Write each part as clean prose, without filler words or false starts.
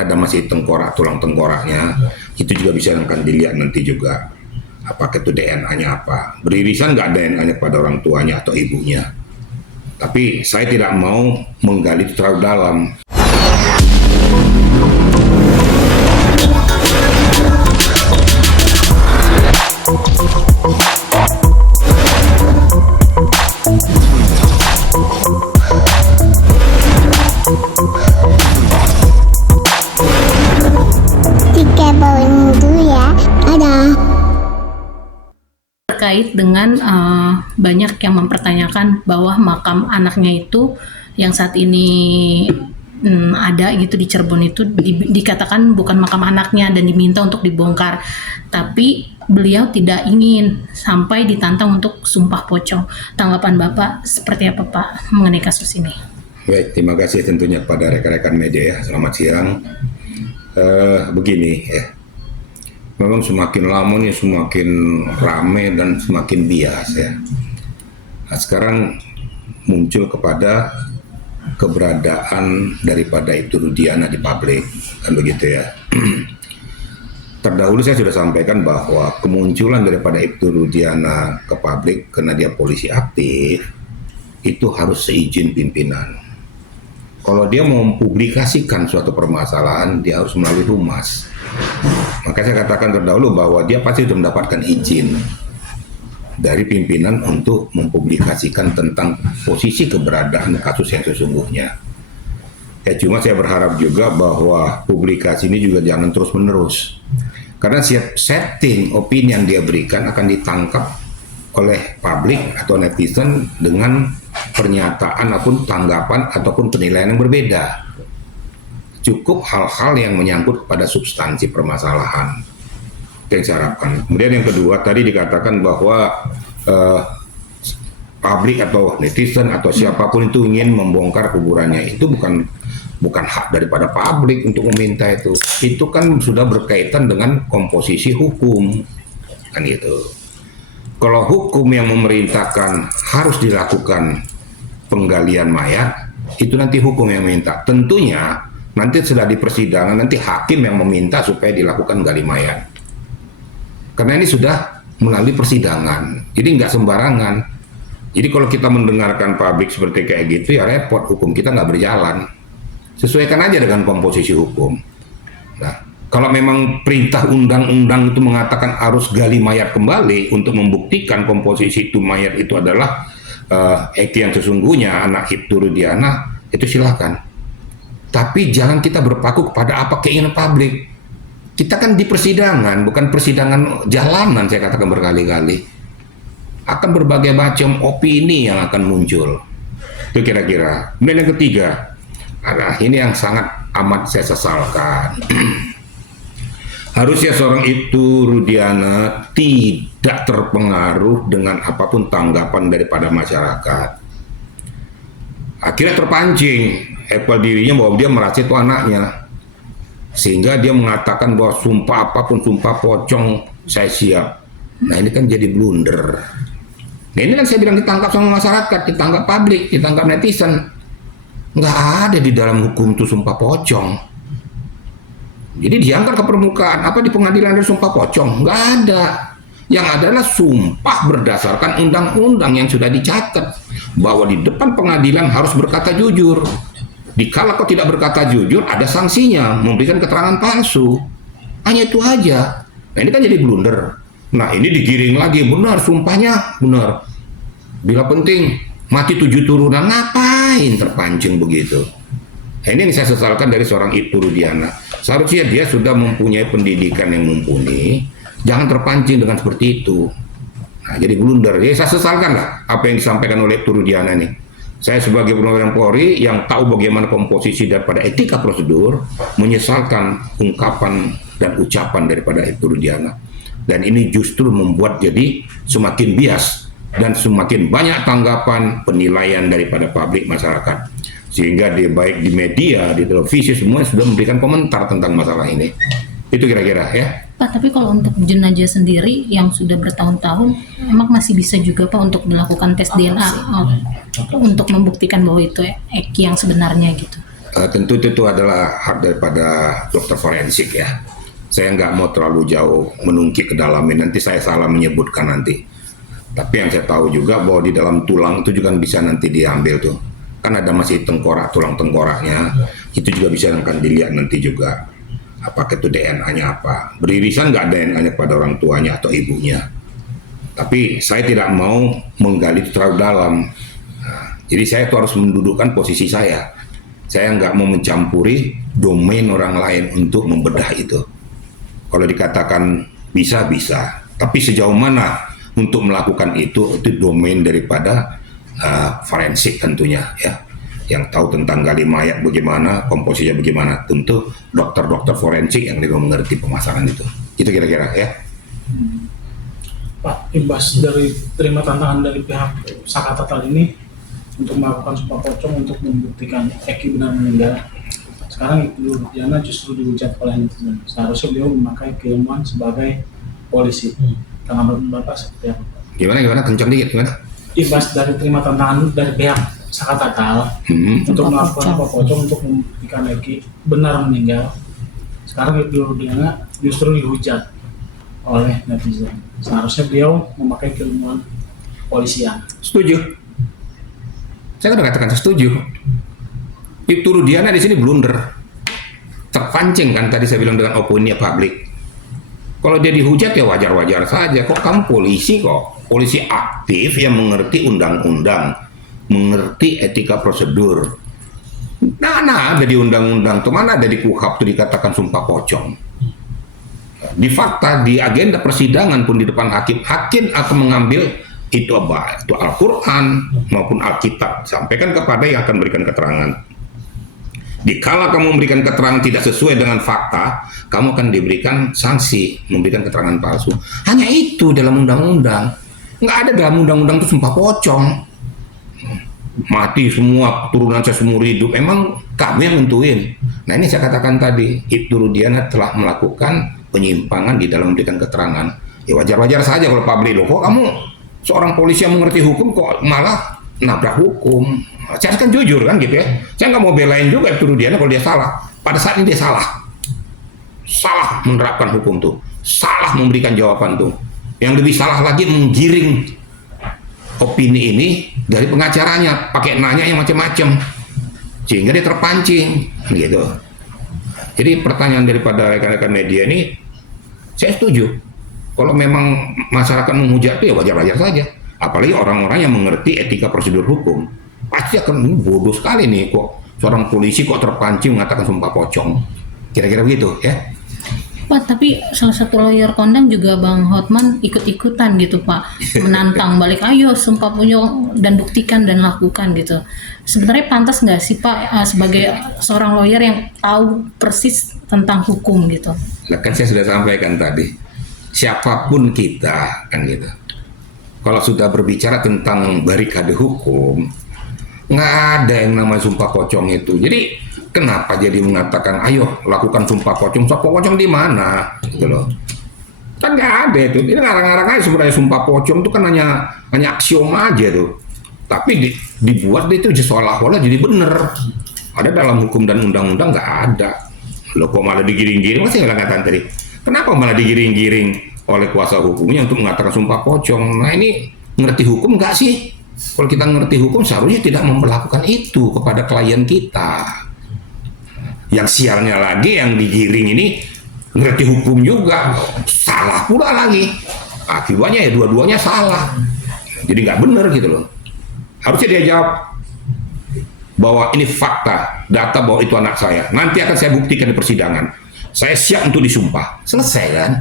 ada masih tengkorak, tulang tengkoraknya, itu juga bisa akan dilihat nanti juga apakah itu DNA-nya apa. Beririsan nggak DNA-nya pada orang tuanya atau ibunya. Tapi saya tidak mau menggali terlalu dalam. Terkait dengan banyak yang mempertanyakan bahwa makam anaknya itu yang saat ini ada gitu di Cirebon itu dikatakan bukan makam anaknya dan diminta untuk dibongkar, tapi beliau tidak ingin sampai ditantang untuk sumpah pocong. Tanggapan Bapak seperti apa Pak mengenai kasus ini? Baik, terima kasih tentunya pada rekan-rekan media ya. Selamat siang. Begini ya, memang semakin lama nih semakin rame dan semakin bias ya. Nah, sekarang muncul kepada keberadaan daripada Ibtu Rudiana di publik, kan begitu ya. Terdahulu saya sudah sampaikan bahwa kemunculan daripada Ibtu Rudiana ke publik karena dia polisi aktif itu harus seizin pimpinan. Kalau dia mau mempublikasikan suatu permasalahan, dia harus melalui humas. Maka saya katakan terdahulu bahwa dia pasti sudah mendapatkan izin dari pimpinan untuk mempublikasikan tentang posisi keberadaan kasus yang sesungguhnya. Ya cuma saya berharap juga bahwa publikasi ini juga jangan terus-menerus. Karena setiap setting opini yang dia berikan akan ditangkap oleh publik atau netizen dengan pernyataan ataupun tanggapan ataupun penilaian yang berbeda. Cukup hal-hal yang menyangkut pada substansi permasalahan yang saya harapkan. Kemudian yang kedua tadi dikatakan bahwa publik atau netizen atau siapapun itu ingin membongkar kuburannya, itu bukan hak daripada publik untuk meminta itu. Itu kan sudah berkaitan dengan komposisi hukum kan gitu. Kalau hukum yang memerintahkan harus dilakukan penggalian mayat, itu nanti hukum yang minta. Tentunya nanti sudah di persidangan, nanti hakim yang meminta supaya dilakukan gali mayat. Karena ini sudah melalui persidangan, jadi nggak sembarangan. Jadi kalau kita mendengarkan publik seperti kayak gitu, ya repot, hukum kita nggak berjalan. Sesuaikan aja dengan komposisi hukum. Nah, kalau memang perintah undang-undang itu mengatakan harus gali mayat kembali untuk membuktikan komposisi itu mayat itu adalah Eki yang sesungguhnya, anak Ibtu Rudiana, itu silakan. Tapi jangan kita berpaku kepada apa keinginan publik. Kita kan di persidangan, bukan persidangan jalanan, saya katakan berkali-kali. Akan berbagai macam opini yang akan muncul. Itu kira-kira. Dan yang ketiga, ini yang sangat amat saya sesalkan. Harusnya seorang Ibtu Rudiana tidak terpengaruh dengan apapun tanggapan daripada masyarakat. Akhirnya terpancing pada dirinya bahwa dia merasa itu anaknya. Sehingga dia mengatakan bahwa sumpah apapun, sumpah pocong, saya siap. Nah ini kan jadi blunder. Nah ini kan saya bilang ditangkap sama masyarakat, ditangkap publik, ditangkap netizen. Nggak ada di dalam hukum itu sumpah pocong. Jadi diangkat ke permukaan, apa di pengadilan ada sumpah pocong? Nggak ada. Yang adalah sumpah berdasarkan undang-undang yang sudah dicatat. Bahwa di depan pengadilan harus berkata jujur. Dikala kau tidak berkata jujur, ada sanksinya, memberikan keterangan palsu. Hanya itu aja. Nah ini kan jadi blunder. Nah ini digiring lagi, benar sumpahnya, benar. Bila penting, mati 7 turunan, ngapain terpancing begitu? Nah, ini yang saya sesalkan dari seorang Ibtu Rudiana. Seharusnya dia sudah mempunyai pendidikan yang mumpuni, jangan terpancing dengan seperti itu. Nah, jadi blunder. Jadi saya sesalkan lah apa yang disampaikan oleh Ibtu Rudiana nih. Saya sebagai perwira Polri yang tahu bagaimana komposisi daripada etika prosedur, menyesalkan ungkapan dan ucapan daripada Ibtu Rudiana. Dan ini justru membuat jadi semakin bias dan semakin banyak tanggapan penilaian daripada publik masyarakat. Sehingga baik di media, di televisi, semua sudah memberikan komentar tentang masalah ini. Itu kira-kira ya. Pak, tapi kalau untuk jenazah sendiri yang sudah bertahun-tahun, emang masih bisa juga Pak untuk dilakukan tes DNA untuk membuktikan bahwa itu Eki yang sebenarnya gitu? Tentu itu adalah hak daripada dokter forensik ya. Saya nggak mau terlalu jauh menungkik ke dalamnya, nanti saya salah menyebutkan nanti. Tapi yang saya tahu juga bahwa di dalam tulang itu juga bisa nanti diambil tuh. Kan ada masih tengkorak, tulang tengkoraknya, itu juga bisa akan dilihat nanti juga. Apakah itu DNA-nya apa. Beririsan nggak DNA-nya pada orang tuanya atau ibunya. Tapi saya tidak mau menggali itu terlalu dalam. Nah, jadi saya tuh harus mendudukkan posisi saya. Saya nggak mau mencampuri domain orang lain untuk membedah itu. Kalau dikatakan bisa. Tapi sejauh mana untuk melakukan itu domain daripada forensik tentunya ya. Yang tahu tentang gali mayat bagaimana, komposisinya bagaimana, tentu dokter-dokter forensik yang lebih mengerti pemasaran itu. Itu kira-kira ya. Pak, imbas dari terima tantangan dari pihak Sakatatal ini untuk melakukan sumpah pocong untuk membuktikan Eki benar meninggal. Sekarang Ibtu Rudiana justru dihujat oleh netizen. Seharusnya beliau memakai keilmuan sebagai polisi. Tanggapan Bapak seperti apa? Gimana? Kencang dikit, gimana? Imbas dari terima tantangan dari pihak Sakatatal untuk melakukan sumpah pocong untuk membuktikan Eki benar meninggal. Sekarang Ibtu Rudiana justru dihujat oleh netizen. Seharusnya beliau memakai keilmuan polisian. Setuju. Saya kan katakan setuju. Ibtu Rudiana di sini blunder. Terpancing kan tadi saya bilang dengan opini publik. Kalau dia dihujat ya wajar-wajar saja. Kok kamu polisi kok? Polisi aktif yang mengerti undang-undang, mengerti etika prosedur. Nah ada di undang-undang, tuh mana ada di KUHP tuh dikatakan sumpah pocong. Di fakta, di agenda persidangan pun di depan hakim akan mengambil itu apa? Itu Al-Quran maupun Alkitab, sampaikan kepada yang akan memberikan keterangan. Dikala kamu memberikan keterangan tidak sesuai dengan fakta, kamu akan diberikan sanksi memberikan keterangan palsu. Hanya itu dalam undang-undang. Nggak ada dalam undang-undang itu sumpah pocong. Mati semua keturunan saya seumur hidup. Emang kami yang nentuin. Nah ini saya katakan tadi, Ibtu Rudiana telah melakukan penyimpangan di dalam memberikan keterangan. Ya wajar-wajar saja kalau publik loh. Kok kamu seorang polisi yang mengerti hukum kok malah nabrak hukum? Saya kan jujur kan gitu ya. Saya nggak mau belain juga Ibtu Rudiana kalau dia salah. Pada saat ini dia salah menerapkan hukum tuh, salah memberikan jawaban tuh. Yang lebih salah lagi menggiring opini ini dari pengacaranya, pakai nanya yang macam-macam, sehingga dia terpancing gitu. Jadi pertanyaan daripada rekan-rekan media ini, saya setuju. Kalau memang masyarakat menghujat itu ya wajar-wajar saja. Apalagi orang-orang yang mengerti etika prosedur hukum. Pasti akan bodoh sekali nih kok seorang polisi kok terpancing mengatakan sumpah pocong. Kira-kira begitu ya. Pak, tapi salah satu lawyer kondang juga Bang Hotman ikut-ikutan gitu Pak, menantang balik, ayo sumpah pocong dan buktikan dan lakukan gitu. Sebenarnya pantas nggak sih Pak sebagai seorang lawyer yang tahu persis tentang hukum gitu? Nah, kan saya sudah sampaikan tadi, siapapun kita kan gitu. Kalau sudah berbicara tentang barikade hukum, nggak ada yang namanya sumpah pocong itu. Jadi kenapa jadi mengatakan ayo lakukan sumpah pocong? Sumpah pocong di mana? Gitu loh. Kan nggak ada itu. Ini ngarang-ngarang aja sebenarnya sumpah pocong itu kan hanya aksioma aja tuh. Tapi dibuat itu seolah-olah jadi bener. Ada dalam hukum dan undang-undang nggak ada. Loh kok malah digiring-giring? Masih nggak katakan tadi. Kenapa malah digiring-giring oleh kuasa hukumnya untuk mengatakan sumpah pocong? Nah ini ngerti hukum nggak sih? Kalau kita ngerti hukum seharusnya tidak memperlakukan itu kepada klien kita. Yang sialnya lagi yang digiring ini ngerti hukum juga, salah pula lagi. Akibatnya ya dua-duanya salah. Jadi nggak benar gitu loh. Harusnya dia jawab bahwa ini fakta, data bahwa itu anak saya. Nanti akan saya buktikan di persidangan. Saya siap untuk disumpah. Selesai kan?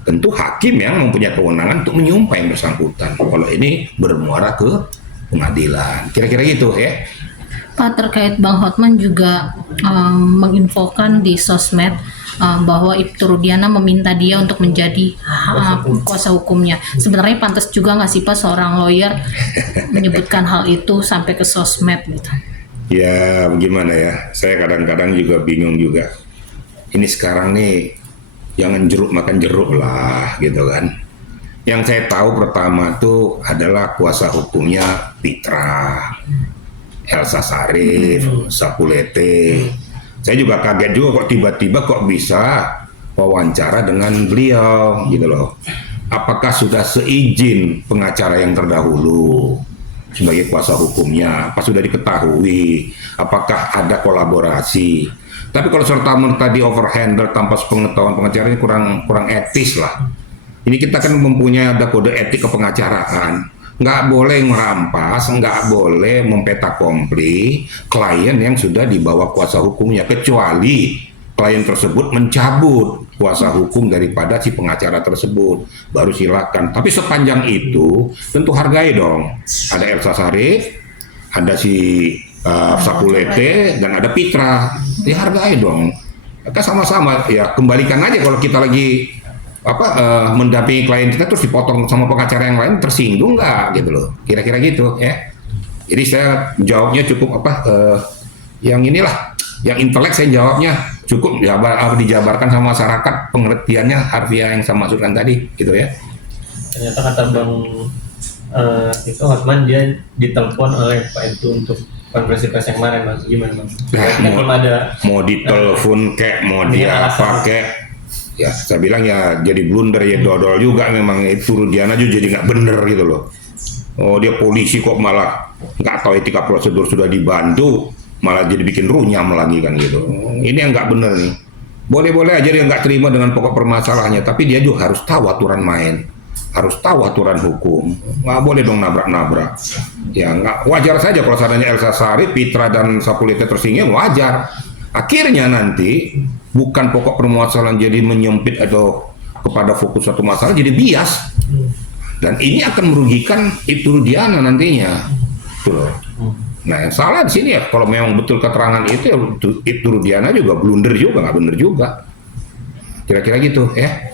Tentu hakim yang mempunyai kewenangan untuk menyumpah yang bersangkutan. Kalau ini bermuara ke pengadilan. Kira-kira gitu ya. Pak, terkait Bang Hotman juga menginfokan di sosmed bahwa Ibtu Rudiana meminta dia untuk menjadi kuasa hukumnya. Sebenarnya pantas juga nggak sih Pak seorang lawyer menyebutkan hal itu sampai ke sosmed gitu? Ya bagaimana ya, saya kadang-kadang juga bingung juga. Ini sekarang nih jangan jeruk makan jeruk lah gitu kan. Yang saya tahu pertama tuh adalah kuasa hukumnya Pitra. Elsa Syarif, Sapulete. Saya juga kaget juga kok tiba-tiba kok bisa wawancara dengan beliau gitu loh. Apakah sudah seizin pengacara yang terdahulu sebagai kuasa hukumnya? Apa sudah diketahui? Apakah ada kolaborasi? Tapi kalau serta-merta di overhandle tanpa sepengetahuan pengacara ini kurang etis lah. Ini kita kan mempunyai ada kode etik kepengacaraan. Nggak boleh merampas, nggak boleh mempetakompli klien yang sudah dibawa kuasa hukumnya, kecuali klien tersebut mencabut kuasa hukum daripada si pengacara tersebut, baru silakan. Tapi sepanjang itu tentu hargai dong. Ada Elsa Syarif, ada si Sapulete, dan ada Pitra. Dihargai dong. Kan sama-sama ya, kembalikan aja kalau kita lagi mendampingi klien kita terus dipotong sama pengacara yang lain, tersinggung nggak gitu loh, kira-kira gitu ya. Jadi saya jawabnya cukup yang inilah, yang intelek saya jawabnya cukup dijabarkan sama masyarakat pengertiannya harfiah yang saya maksudkan tadi gitu ya. Ternyata kata Bang itu Hotman dia ditelepon oleh Pak Entu untuk konferensi pers yang kemarin, Bang. Gimana Bang? Belum ada. Mau ditelepon kek, mau dia apa kek. Ya, saya bilang ya jadi blunder ya, dodol juga memang itu Rudiana juga jadi nggak bener gitu loh. Oh dia polisi kok malah nggak tahu etika prosedur, sudah dibantu malah jadi bikin runyam lagi kan gitu. Ini yang nggak bener nih. Boleh-boleh aja dia nggak terima dengan pokok permasalahannya, tapi dia juga harus tahu aturan main, harus tahu aturan hukum. Nggak boleh dong nabrak-nabrak. Ya nggak, wajar saja kalau seandainya Elsa Syarif, Pitra dan Sapulete tersinggung, wajar. Akhirnya nanti bukan pokok permasalahan jadi menyempit atau kepada fokus satu masalah jadi bias, dan ini akan merugikan itu Rudiana nantinya. Tuh loh. Nah yang salah di sini ya kalau memang betul keterangan itu ya itu Rudiana juga blunder juga, nggak bener juga, kira-kira gitu ya.